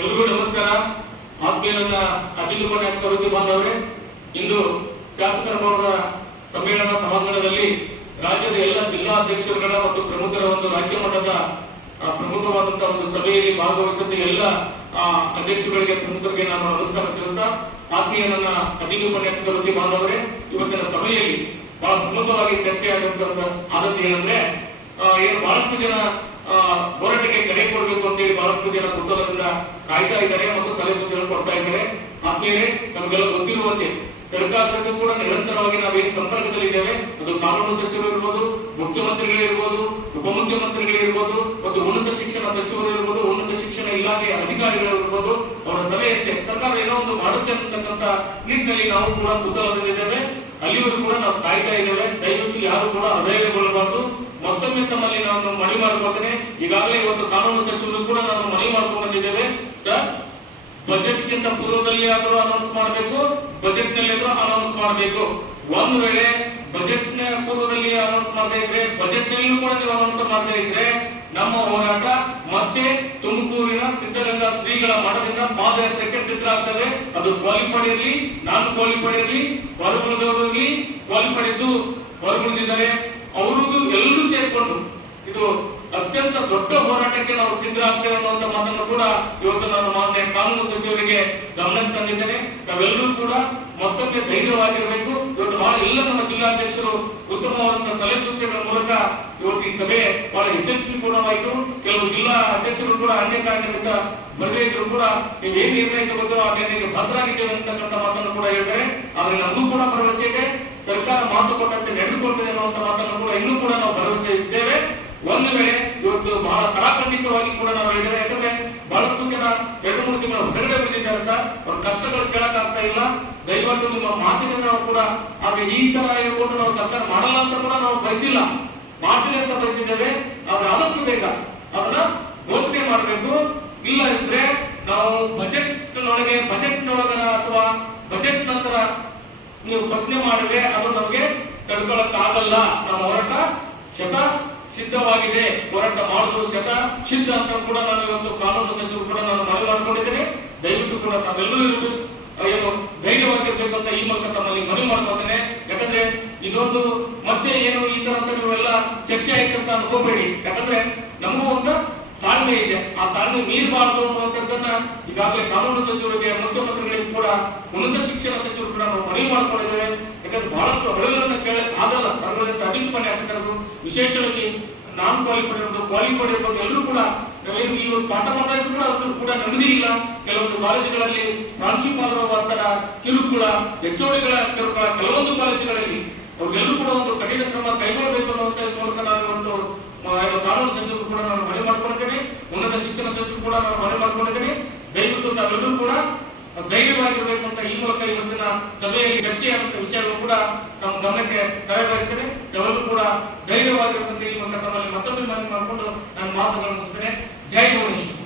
ಎಲ್ರಿಗೂ ನಮಸ್ಕಾರ. ಆತ್ಮೀಯ ನನ್ನ ಅತಿಥಿ ಉಪನ್ಯಾಸಕರು ಬಾಂಧವರೇ, ಇಂದು ಶಾಸಕರ ಭವನದ ಸಮ್ಮೇಳನ ಸಭಾಂಗಣದಲ್ಲಿ ರಾಜ್ಯದ ಎಲ್ಲ ಜಿಲ್ಲಾ ಅಧ್ಯಕ್ಷರುಗಳ ಮತ್ತು ಪ್ರಮುಖರ ಒಂದು ರಾಜ್ಯ ಮಟ್ಟದ ಪ್ರಮುಖವಾದಂತಹ ಒಂದು ಸಭೆಯಲ್ಲಿ ಭಾಗವಹಿಸಿದ ಎಲ್ಲ ಅಧ್ಯಕ್ಷರುಗಳಿಗೆ ಪ್ರಮುಖರಿಗೆ ನಾನು ನಮಸ್ಕಾರ ತಿಳಿಸ್ತಾ, ಆತ್ಮೀಯ ನನ್ನ ಅತಿಥಿ ಉಪನ್ಯಾಸಕರು ಬಾಂಧವರೇ, ಇವತ್ತಿನ ಸಭೆಯಲ್ಲಿ ಬಹಳ ಪ್ರಮುಖವಾಗಿ ಚರ್ಚೆ ಆದದ್ದು ಏನಂದ್ರೆ, ಏನು ಬಹಳಷ್ಟು ಜನ ಹೋರಾಟಕ್ಕೆ ಕರೆ ಕೊಡಬೇಕು ಅಂತೇಳಿ ಬಹಳಷ್ಟು ಜನ ಕುತೂಹಲದಿಂದ ಕಾಯ್ತಾ ಇದ್ದಾರೆ ಮತ್ತು ಸಲಹೆ ಸೂಚನೆ ಕೊಡ್ತಾ ಇದ್ದಾರೆ. ಆದ್ಮೇಲೆ ನಮಗೆಲ್ಲ ಗೊತ್ತಿರುವಂತೆ ಸರ್ಕಾರಕ್ಕೂ ಕೂಡ ನಿರಂತರವಾಗಿ ನಾವೇನು ಸಂಪರ್ಕದಲ್ಲಿದ್ದೇವೆ. ಅದು ಕಾನೂನು ಸಚಿವರು ಇರ್ಬೋದು, ಮುಖ್ಯಮಂತ್ರಿಗಳಿರ್ಬೋದು, ಉಪಮುಖ್ಯಮಂತ್ರಿಗಳಿರ್ಬೋದು, ಮತ್ತು ಉನ್ನತ ಶಿಕ್ಷಣ ಸಚಿವರು ಇರ್ಬೋದು, ಉನ್ನತ ಶಿಕ್ಷಣ ಇಲಾಖೆ ಅಧಿಕಾರಿಗಳಿರ್ಬೋದು, ಅವರ ಸಲಹೆಯಂತೆ ಸರ್ಕಾರ ಏನೋ ಒಂದು ಮಾಡುತ್ತೆ ಅಂತಕ್ಕಂಥ ನಿಟ್ಟಿನಲ್ಲಿ ನಾವು ಕೂಡ ಕುತೂಹಲದಲ್ಲಿದ್ದೇವೆ. ಅಲ್ಲಿವರೆಗೂ ಕೂಡ ನಾವು ಕಾಯ್ತಾ ಇದ್ದೇವೆ. ದಯವಿಟ್ಟು ಯಾರು ಕೂಡ ಅಧೈರ್ಯಗೊಳ್ಳಬಾರದು. ಮತ್ತೊಮ್ಮೆ ತಮ್ಮಲ್ಲಿ ನಾನು ಮನವಿ ಮಾಡಿಕೊಳ್ತೇನೆ. ಈಗಾಗಲೇ ಇವತ್ತು ಕಾನೂನು ಸಚಿವರು ಕೂಡ ನಾವು ಮನವಿ ಮಾಡ್ಕೊಂಡು ಬಂದಿದ್ದೇವೆ. ಸರ್, ಬಜೆಟ್ ಗಿಂತ ಪೂರ್ವದಲ್ಲಿ ಆದರೂ ಅನೌನ್ಸ್ ಮಾಡಬೇಕು, ಬಜೆಟ್ ನಲ್ಲಿ ಆದರೂ ಅನೌನ್ಸ್ ಮಾಡಬೇಕು. ಒಂದು ವೇಳೆ ಬಜೆಟ್ ನ ಪೂರ್ವದಲ್ಲಿ ಅನೌನ್ಸ್ ಮಾಡದೇ ಇದ್ರೆ, ಬಜೆಟ್ ನಲ್ಲೂ ಕೂಡ ನೀವು ಅನೌನ್ಸ್ ಮಾಡದೇ ಇದ್ರೆ, ನಮ್ಮ ಹೋರಾಟ ಮತ್ತೆ ತುಮಕೂರಿನ ಸಿದ್ಧಗಂಗಾ ಶ್ರೀಗಳ ಮಠದಿಂದ ಪಾದಯಾತ್ರೆಗೆ ಸಿದ್ಧರಾಗ್ತದೆ. ಅದು ಕ್ವಾಲಿಫೈಡ್ ಇರಲಿ, ನಾನ್ ಕ್ವಾಲಿಫೈಡ್ ಇರಲಿ, ಹೊರಗುಳಿದವರು ಇರಲಿ, ಕ್ವಾಲಿಫೈಡ್ ಇದ್ದು ಹೊರಗುಳಿದಿದ್ದಾರೆ ಅವ್ರಿಗೂ ಎಲ್ಲರೂ ಸೇರ್ಕೊಂಡು ಇದು ಅತ್ಯಂತ ದೊಡ್ಡ ಹೋರಾಟಕ್ಕೆ ನಾವು ಸಿದ್ಧರಾಗ್ತೇವೆ ಅನ್ನುವಂತ ಮಾತನ್ನು ಕೂಡ ಇವತ್ತು ನಾನು ಮಾನ್ಯ ಕಾನೂನು ಸಚಿವರಿಗೆ ಗಮನಕ್ಕೆ ತಂದಿದ್ದೇನೆ. ನಾವೆಲ್ಲರೂ ಕೂಡ ಮತ್ತೊಮ್ಮೆ ಧೈರ್ಯವಾಗಿರಬೇಕು. ಇವತ್ತು ಬಹಳ ಎಲ್ಲ ನಮ್ಮ ಜಿಲ್ಲಾಧ್ಯಕ್ಷರು ಉತ್ತಮವಾದಂತಹ ಸಲಹೆ ಸೂಚನೆಗಳ ಮೂಲಕ ಇವತ್ತು ಈ ಸಭೆ ಬಹಳ ಯಶಸ್ವಿ ಪೂರ್ಣವಾಯಿತು. ಕೆಲವು ಜಿಲ್ಲಾ ಅಧ್ಯಕ್ಷರು ಕೂಡ ಅನ್ಯ ಕಾರಣದಿಂದ ಬರದೇ ಇದ್ರು ಕೂಡ ನೀವೇನ್ ನಿರ್ಣಯ ತಗೊಂಡು ಆ ನಿರ್ಣಯಕ್ಕೆ ಬದ್ಧರಾಗಿದ್ದೇವೆ ಅಂತಕ್ಕಂಥ ಮಾತನ್ನು ಕೂಡ ಹೇಳ್ತಾರೆ. ಆದ್ರೆ ನಮಗೂ ಕೂಡ ಭರವಸೆ ಇದೆ, ಸರ್ಕಾರ ಮಾತು ಕೊಟ್ಟಂತೆ ನಡೆದುಕೊಳ್ತದೆ ಅನ್ನುವಂತ ಮಾತನ್ನು ಕೂಡ ಇನ್ನೂ ಕೂಡ ನಾವು ಭರವಸೆ ಇದ್ದೇವೆ. ಒಂದು ವೇಳೆ ಇವತ್ತು ಬಹಳ ಕರಾಖಂಡಿತವಾಗಿ ಕೂಡ ನಾವು ಹೇಳಿದ್ದೇವೆ. ಯಾಕಂದ್ರೆ ಬಹಳಷ್ಟು ಜನ 2-3 ತಿಂಗಳು ಹೊರಗಡೆ ಬಿಟ್ಟಿದ್ದಾರೆ ಸರ್, ಅವ್ರ ಕಷ್ಟಗಳು ಕೇಳಕ್ ಆಗ್ತಾ ಇಲ್ಲ. ದಯವಿಟ್ಟು ನಿಮ್ಮ ಮಾತಿನಿಂದ ನಾವು ಕೂಡ ಆದ್ರೆ ಈ ತರ ಹೇಳ್ಕೊಂಡು ನಾವು ಸರ್ಕಾರ ಮಾಡಲ್ಲ ಅಂತ ಕೂಡ ನಾವು ಬಯಸಿಲ್ಲ, ಮಾಡ್ತೀವಿ ಅಂತ ಬಯಸಿದ್ದೇವೆ. ಆದ್ರೆ ಆದಷ್ಟು ಬೇಗ ಅದನ್ನ ಘೋಷಣೆ ಮಾಡಬೇಕು. ಇಲ್ಲ ಇದ್ರೆ ನಾವು ಬಜೆಟ್ ನೊಳಗನ ಅಥವಾ ಬಜೆಟ್ ನಂತರ ನೀವು ಪ್ರಶ್ನೆ ಮಾಡಿದ್ರೆ ಅದು ನಮಗೆ ತಡ್ಕೊಳಕ್ ಆಗಲ್ಲ. ನಮ್ಮ ಹೋರಾಟ ಶತ ಸಿದ್ಧವಾಗಿದೆ, ಹೋರಾಟ ಮಾಡುವುದು ಶತ ಸಿದ್ಧ ಅಂತ ಕೂಡ ನಾನು ಇವತ್ತು ಕಾನೂನು ಸಚಿವರು ಕೂಡ ನಾನು ಮನವಿ ಮಾಡಿಕೊಂಡಿದ್ದೇನೆ. ದಯವಿಟ್ಟು ಕೂಡ ತಾವೆಲ್ಲರೂ ಇರಬೇಕು, ಏನು ಧೈರ್ಯವಾಗಿರ್ಬೇಕು ಅಂತ ಈ ಮೂಲಕ ತಮ್ಮಲ್ಲಿ ಮನವಿ ಮಾಡ್ಕೊಳ್ತೇನೆ. ಯಾಕಂದ್ರೆ ಇದೊಂದು ಮತ್ತೆ ಏನು ಈ ತರ ಅಂತ ನೀವೆಲ್ಲ ಚರ್ಚೆ ಆಯ್ತು ಅಂತ ಅನ್ಕೋಬೇಡಿ. ಯಾಕಂದ್ರೆ ನಮಗೂ ಒಂದು ತಾಳ್ಮೆ ಇದೆ, ಆ ತಾಳ್ಮೆ ಮೀರಬಾರದು ಅನ್ನುವಂಥದ್ದನ್ನ ಈಗಾಗಲೇ ಕಾನೂನು ಸಚಿವರಿಗೆ, ಮುಖ್ಯಮಂತ್ರಿಗಳಿಗೆ ಕೂಡ, ಉನ್ನತ ಶಿಕ್ಷಣ ಸಚಿವರು ಕೂಡ ನಾವು ಮನವಿ ಮಾಡ್ಕೊಂಡಿದ್ದೇವೆ. ಯಾಕಂದ್ರೆ ಬಹಳಷ್ಟು ಅಳಲನ್ನ ಕೇಳಕ್ ಆಗಲ್ಲ. ಅಧಿಕ ಉಪನ್ಯಾಸಕರು, ವಿಶೇಷವಾಗಿ ನಾನ್ ಕ್ವಾಲಿಫೈಡ್ ಇರ್ಬೋದು, ಕ್ವಾಲಿಫೈಡ್ ಇರ್ಬೋದು, ಎಲ್ಲರೂ ಕೂಡ ನಾವೇನು ಈ ಪಾಠ ಮಾಡ್ತಾ ಇದ್ರು ಕೂಡ ಅವ್ರಿಗೂ ಕೂಡ ನೆಮ್ಮದಿ ಇಲ್ಲ. ಕೆಲವೊಂದು ಕಾಲೇಜುಗಳಲ್ಲಿ ಪ್ರಾಂಶುಪಾಲರ ಒತ್ತಡ, ಕಿರುಕುಳ, ಹೆಚ್ಚುವಳಿಗಳ ಕಿರುಕುಳ, ಕೆಲವೊಂದು ಕಾಲೇಜುಗಳಲ್ಲಿ ಅವ್ರಿಗೆಲ್ಲರೂ ಕೂಡ ಒಂದು ಕಠಿಣ ಕ್ರಮ ಕೈಗೊಳ್ಳಬೇಕು ಅನ್ನುವಂತ ಮೂಲಕ ನಾನು ಒಂದು ಕಾನೂನು ಸಚಿವರು ಕೂಡ ನಾನು ಮನವಿ ಮಾಡ್ಕೊಂಡಿದ್ದೇನೆ. ಉನ್ನತ ಶಿಕ್ಷಣ ಸಚಿವರು ಕೂಡ ನಾನು ಮನವಿ ಮಾಡ್ಕೊಂಡಿದ್ದೇನೆ. ದಯವಿಟ್ಟು ತಾವೆಲ್ಲರೂ ಕೂಡ ಧೈರ್ಯವಾಗಿರ್ಬೇಕು ಅಂತ ಈ ಮೂಲಕ ಇವತ್ತಿನ ಸಭೆಯಲ್ಲಿ ಚರ್ಚೆಯಾದಂತ ವಿಷಯಗಳು ಕೂಡ ನಮ್ಮ ಗಮನಕ್ಕೆ ತರಬಯಸ್ತೇನೆ. ತಾವೆಲ್ಲರೂ ಕೂಡ ಧೈರ್ಯವಾಗಿರುವಂತೆ ಈ ಮೂಲಕ ತಮ್ಮಲ್ಲಿ ಮತ್ತೊಮ್ಮೆ ಮನವಿ ಮಾಡಿಕೊಂಡು ನನ್ನ ಮಾತುಗಳನ್ನು ಮುಗಿಸ್ತೇನೆ. ಜೈ ಭುವನೇಶ್ವರ್.